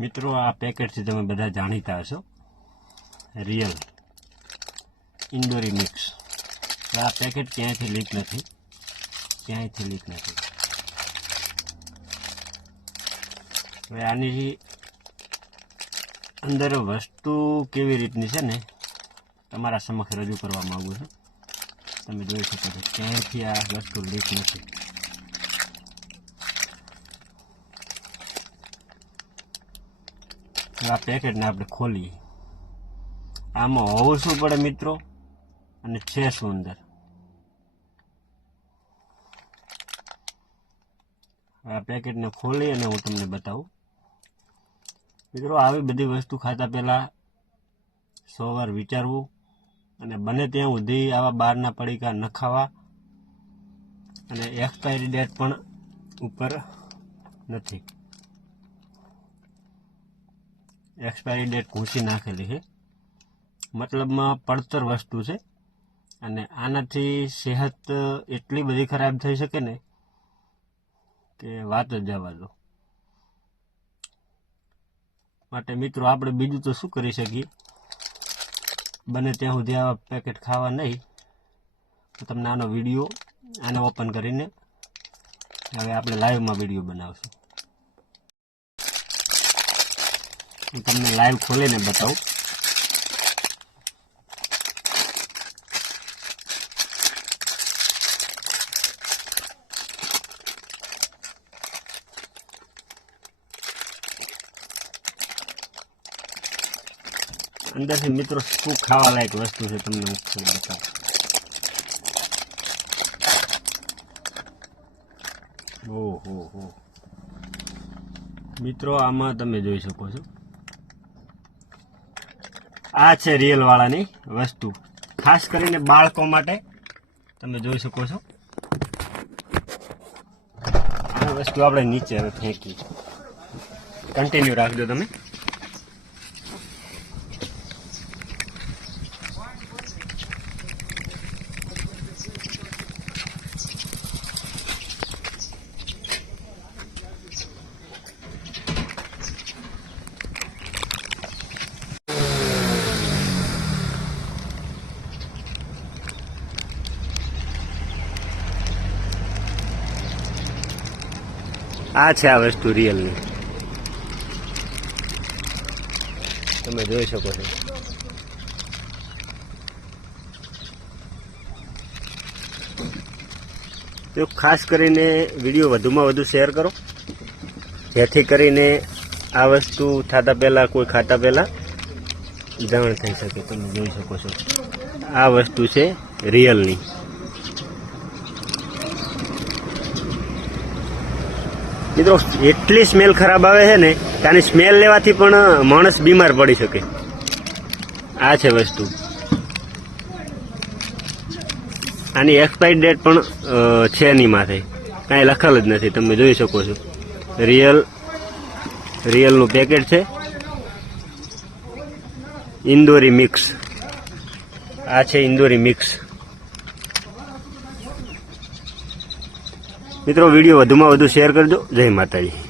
મિત્રો, આ પેકેટથી તમે બધા જાણીતા હશો. રિયલ ઇન્ડોરી મિક્સ આ પેકેટ ક્યાંયથી લીક નથી? ક્યાંયથી લીક નથી? હવે આની અંદર વસ્તુ કેવી રીતની છે ને, તમારા સમક્ષ રજૂ કરવા માગું છું. તમે જોઈ શકો છો, ક્યાંયથી આ વસ્તુ લીક નથી. આ પેકેટને આપણે ખોલીએ. આમાં હોવું શું પડે મિત્રો? અને છે શું અંદર? આ પેકેટને ખોલી અને હું તમને બતાવું. મિત્રો, આવી બધી વસ્તુ ખાતા પહેલાં સો વાર વિચારવું અને બને ત્યાં સુધી આવા બહારના પડીકા ન ખાવા. અને એક્સપાયરી ડેટ પણ ઉપર નથી. એક્સપાયરી ડેટ ઘૂંસી નાખેલી છે. મતલબમાં પડતર વસ્તુ છે. અને આનાથી સેહત એટલી બધી ખરાબ થઈ શકે ને કે વાત જ જવા દો. માટે મિત્રો, આપણે બીજું તો શું કરી શકીએ? બને ત્યાં સુધી આવા પેકેટ ખાવા નહીં. તમને આનો વીડિયો આને ઓપન કરીને હવે આપણે લાઈવમાં વીડિયો બનાવશું. હું તમને લાઈવ ખોલીને બતાવું. અંદરથી મિત્રો શું ખાવા લાયક વસ્તુ છે તમને હું થોડું બતાવું. ઓહો, હો. મિત્રો, આમાં તમે જોઈ શકો છો. આ છે રિયલ વાળાની વસ્તુ. ખાસ કરીને બાળકો માટે તમે જોઈ શકો છો. આ વસ્તુ આપણે નીચે હવે ફેંકી કન્ટિન્યુ રાખજો તમે. આ છે આ વસ્તુ રિયલની તમે જોઈ શકો છો. તો ખાસ કરીને વીડિયો વધુમાં વધુ શેર કરો. જેથી કરીને આ વસ્તુ થતા પહેલાં કોઈ ખાતા પહેલાં જાણ થઈ શકે. તમે જોઈ શકો છો. આ વસ્તુ છે રિયલની મિત્રો, એટલી સ્મેલ ખરાબ આવે છે ને કે સ્મેલ લેવાથી પણ માણસ બીમાર પડી શકે. આ છે વસ્તુ. આની એક્સપાયરી ડેટ પણ છે નહીં માથે. કાંઈ લખેલ જ નથી, તમે જોઈ શકો છો. રિયલ રિયલનું પેકેટ છે. ઇન્દોરી મિક્સ આ છે ઇન્દોરી મિક્સ મિત્રો વીડિયો વધુમાં વધુ શેર કરજો. જય માતાજી.